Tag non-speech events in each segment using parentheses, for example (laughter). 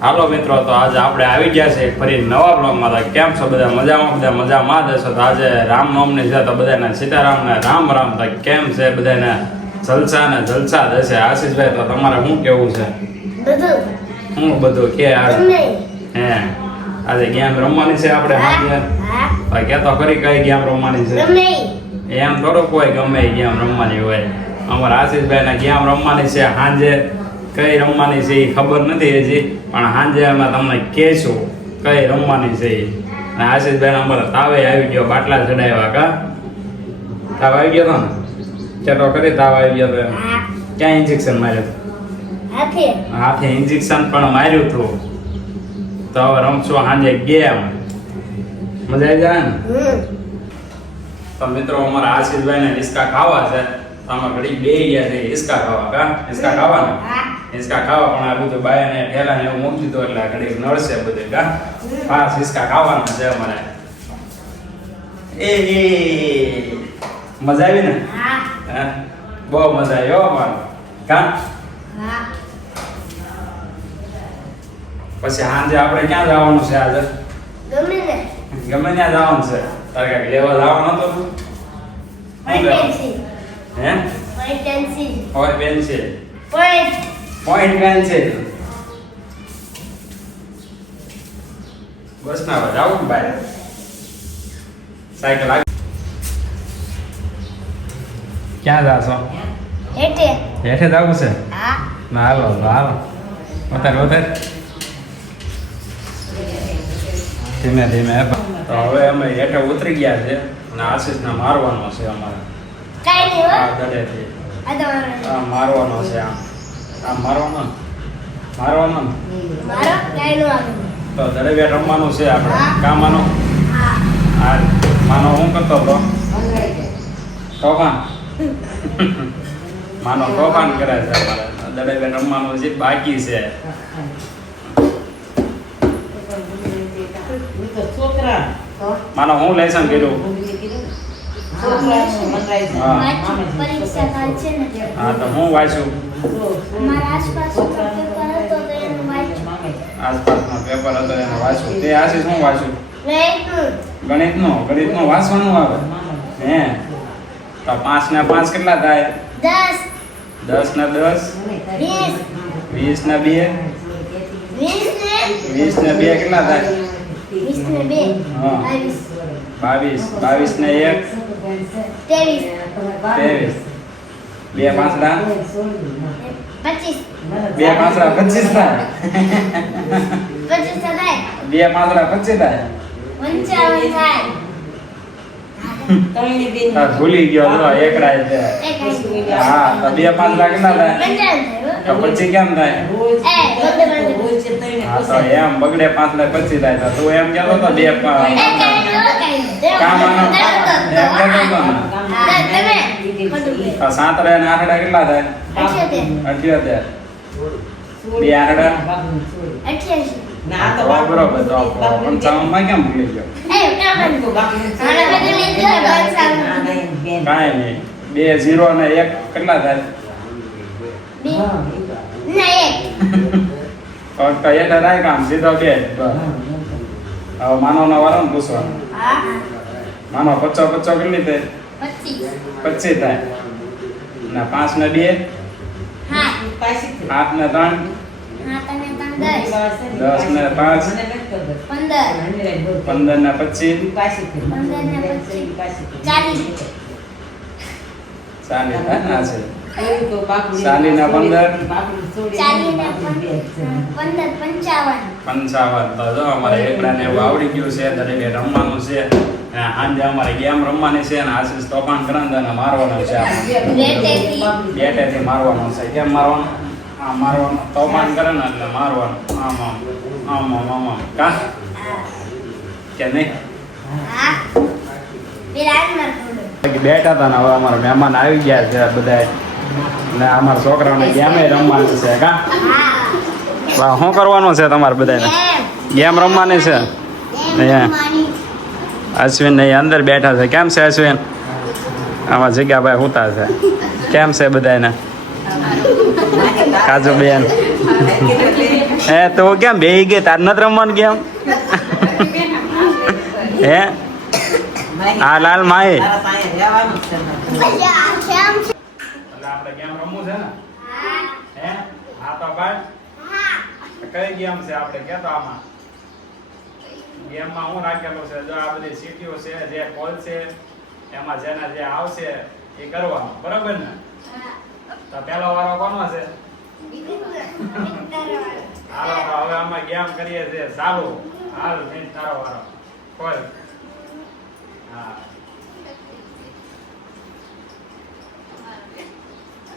હાલો મિત્રો તો આજે આપણે આવી ગયા છે ફરી નવા બ્લોગમાં તો કેમ છો બધા? મજામાં? બધા મજામાં જ હશો? તો આજે રામનવમની છે તો બધાને સીતારામને રામ રામ. તો કેમ છે બધાને? જલસા ને જલસા જ હશે. આશીષભાઈ તો તમારે શું કેવું છે? શું બધું કે હે. આજે ગેમ રમવાની છે આપણે હા હા. કે તો કરી કઈ ગેમ રમવાની છે? એમ થોડો કોઈ ગમે ગેમ રમવાની હોય. અમારા આશીષભાઈ ને ગેમ રમવાની છે સાંજે કઈ રમવાની છે એ ખબર નથી હજી. પણ સાંજે અમે તમને કહેશું કઈ રમવાની છે એ. અને આશીષભાઈ અમારે તાવે આવી ગયો બાટલા ચડાવ્યા કા? તાવ આવી ગયો તો ને? ચટો કરી તાવ આવી ગયો તો ક્યાં ઇન્જેક્શન માર્યું હાથે. હાથે ઇન્જેક્શન પણ માર્યું હતું. તો હવે રમશું સાંજે ગેમ મજા આવી જાય ને? તો મિત્રો અમારા આશીષભાઈ ને હિસકા ખાવા છે. તો ઘડી બે ગયા છે હિસકા ખાવા કા? હિસકા ખાવાના? હા હિસકા ખાવા પણ આ બધું બાયા ને ઠેલા ને એવું મૂકી દીધો એટલે આ ઘડી નડશે બધું. કા પાંચ હિસકા ખાવાના છે અમારે. એ એ મજા આવી ને? હા. બહુ મજા આવી હો અમારે. કા પછી સાંજે આપણે ક્યાં જવાનું છે આજે? ગમે ને. ગમે ત્યાં જવાનું છે. તારે કાંઈક લેવા જવાનું હતું? હે? Point pencil. Point pencil. Point point છે. બસ ના જાવું ને ભાઈ સાયકલ આવી ક્યાં જાશો? હેઠે. હેઠે જવું છે? હા. ના હાલો હાલો વધારે વધારે. ધીમે ધીમે તો હવે અમે હેઠે ઉતરી ગયા છે અને આશીષને મારવાનો છે અમારે. કાઈ નહીં હો. આ મારવાનો છે આમ. આમ મારવાનો? મારવાનો તો દડે રમવાનું છે આપણે. હા. કા હા. આ માનો હું કરતો હતો? તોફાન માનો તોફાન કરે છે અમારે. દડે રમવાનું છે બાકી છે. માનો હું લેસન કર્યું? હા. વાંચી પરીક્ષા કાલ હા તો હું વાંચું? આસપાસનો પેપર હતો એને વાંચ્યું તે આશીષ હું વાંચું ગણિતનો. ગણિતનો? વાંચવાનું આવે? હે? તો પાંચ ને પાંચ કેટલા થાય? દસ. દસ ને દસ? વીસ. ને બે? વીસ ને બે કેટલા થાય? બાવીસ. બાવીસ. ને એક? ત્રેવીસ ત્રેવીસ બે પાંચડા પચીસ બે પાંચડા પચીસ થાય પચીસ થાય બે પાંચડા પચીસ થાય પંચાવન થાય હા, ભૂલી ગયો તો એકડા છે એક આઈ. હા તો બે પાંચડા કેટલા થાય પંચાવન થાય તો પછી કેમ થાય હા તો એમ બગડે પાંચડા પચીસ થાય તો તું એમ કહેતો તો બે સાતડા ને આઠડા કેટલા થાય અઠ્યોતેર બે આઠડા તો બરોબર તો કેમ ભૂલી ગયો કાંઈ નહીં બે ઝીરો અને એક કેટલા થાય એટલે રાય કામ સીધો બે. હવે માનો નો વારો ને પૂછવાનો હા માનો પચો પચો કેટલી થાય પચીસ. પચીસ થાય. ના પાંચ ને બે. આઠ ને ત્રણ. દસ. ને પાંચ. પંદર. ને પચીસ. પચીસ. ચાલીસ. થાય ના છે. ચાલી ના પંદર પંચાવન. તો જો અમારે એકડાને એવું આવડી ગયું છે દરેકે રમવાનું છે. આજે અમારે ગેમ રમવાની છે અને આશીષ તોફાન ગ્રંથ અને મારવાનો છે. બેટેથી. મારવાનો છે. કેમ મારવાનો? આ મારવાનો. તોફાન કરે ને એટલે મારવાનું. આમ આમ આમ આમ આમ કા? કે નહીં? બેઠા હતા ને હવે અમારા મહેમાન આવી ગયા છે બધા. ને અમારા છોકરાઓને ગેમે રમવાનું છે કા? હા. શું કરવાનું છે તમારે બધાને? ગેમ રમવાની છે? અશ્વિન ને અંદર બેઠા છે. કેમ છે અશ્વિન? આમાં જગ્યાભાઈ હોતા છે. કેમ છે બધાને કાજુ બેન. હે તો કેમ બે ગઈ? તાર નથી રમવાનું કેમ (laughs) હે? હા લાલ એટલે ગેમ રમવું છે ને? હે. હા? તો ભાઈ? કઈ ગેમ છે આપણે? કેતો આમાં? ગેમમાં હું રાખેલું છે? જો આ બધી સીટીઓ છે જે કોલ છે એમાં જેના જે આવશે એ કરવાનું. બરાબર ને? તો પેલો વારો કોનો છે? હાલો તો હવે આમાં ગેમ કરીએ છે સારું હાલ મેં તારો વારો. કોલ. હા.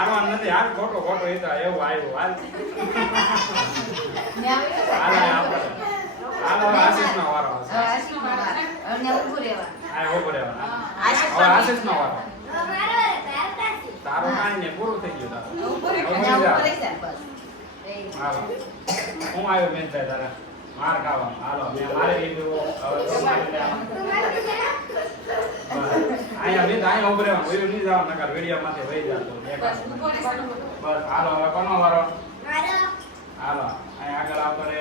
મારવાનું નથી હાલ ખોટો ખોટો એ તો એવું આવ્યું હાલ. હાલ રે. હાલ આશીષ નો વારો. હવે આશીષનો વારો તારો કાંઈ ને પૂરું થઈ ગયું તારું. હું આવ્યો મેનભાઈ તારા. માર ખાવા. હાલો મેં મારે લીધું. હવે તો મારી લે. બસ. અહીંયા મેં તો અહીંયા ઊભો રહેવાનું વયું નહીં જવાનું નકર વેડિયામાંથી વહી જાતો એક બસ હાલો હવે કોનો વારો? હાલો અહીંયા આગળ આવતો રહે.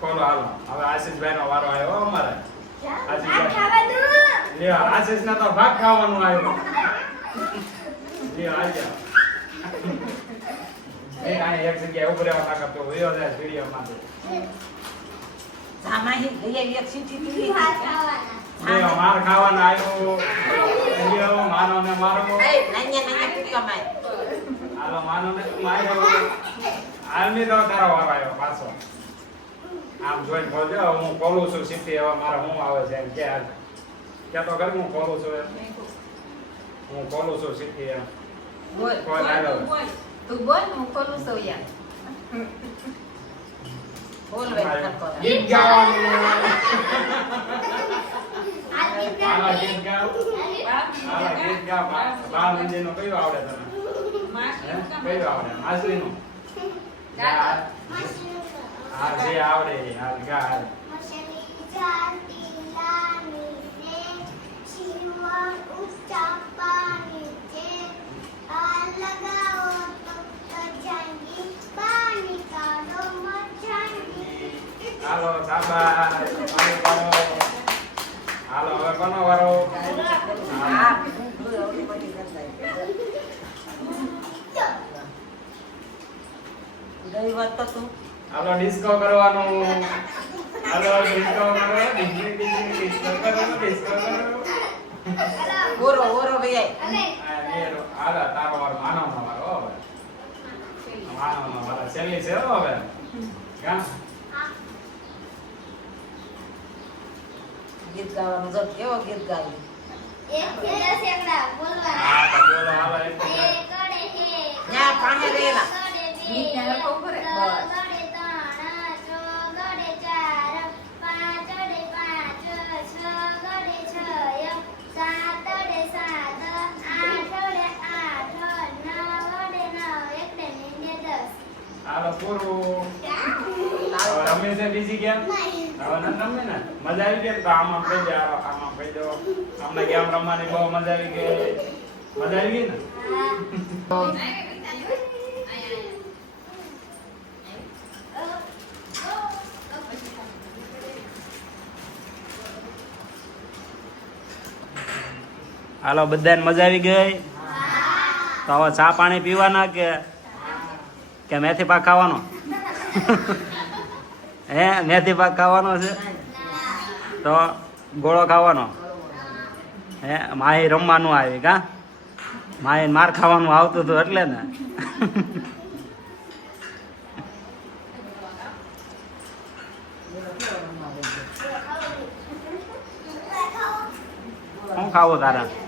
કોલો હાલો? હવે આશીષભાઈ નો વારો આવ્યો હો અમારે. લ્યો આશીષ તો ભાગ ખાવાનું આવ્યું. લ્યો આવી જાઓ. એ અહીંયા એક જગ્યાએ ઊભો રહેવા તાકાત તો વિડીયોમાંથી. લ્યો માર ખાવાનો આવ્યો માનો ને મારો હાલો માનો ને માર્યો આર્મી તો તારો વારો આવ્યો પાછો આમ જોઈને બોલજો હું બોલું છું સીધી એવા મારા હું આવે છે એમ કે આજ કે તો ઘર હું બોલું છું એમ હું બોલું છું સીધી એમ કોઈ આવ્યો તું બોલ હું ખોલું છું યાર ગીત ગાવાનું ગીત ગાવ હાલો ગીત ગાવ બા- વિજય મંદિરનો કયો આવડે તને? કયો આવડે માસરીનો હા હા, જે આવડે હાલ ગા હાલ હાલો શાબાશ પાણી પાડો હાલો હવે કોનો વારો હા. હાલો ડિસ્કો કરવાનું. હાલો ડિસ્કો કરો. ડિસ્કો ડિસ્કો કરો ડિસ્કો કરો. હા, એ રો- હાલો તારો વારો. માનવનો વારો હો હવે. છે કા ગીત ગાવાનું જો કેવો ગીત ગાયું. હા તો બોલો હાલો એક ન્યા પાણી રહેલા ગીતને લખો ઉપર જ. હાલો પૂરું હવે ગેમ હવે ને મજા આવી ગઈ તો આમાં આમાં ગેમ રમવાની બહુ મજા આવી ગઈ. મજા આવી ગઈ ને? હાલો, બધાને મજા આવી ગઈ? તો હવે ચા પાણી પીવાના કે કે મેથી પાક ખાવાનો? હે, મેથી પાક ખાવાનો છે? તો ગોળો ખાવાનો. હે, માહી રમવાનું આવી, કા? માહી માર ખાવાનું આવતું હતું એટલે ને. શું ખાવું તારા?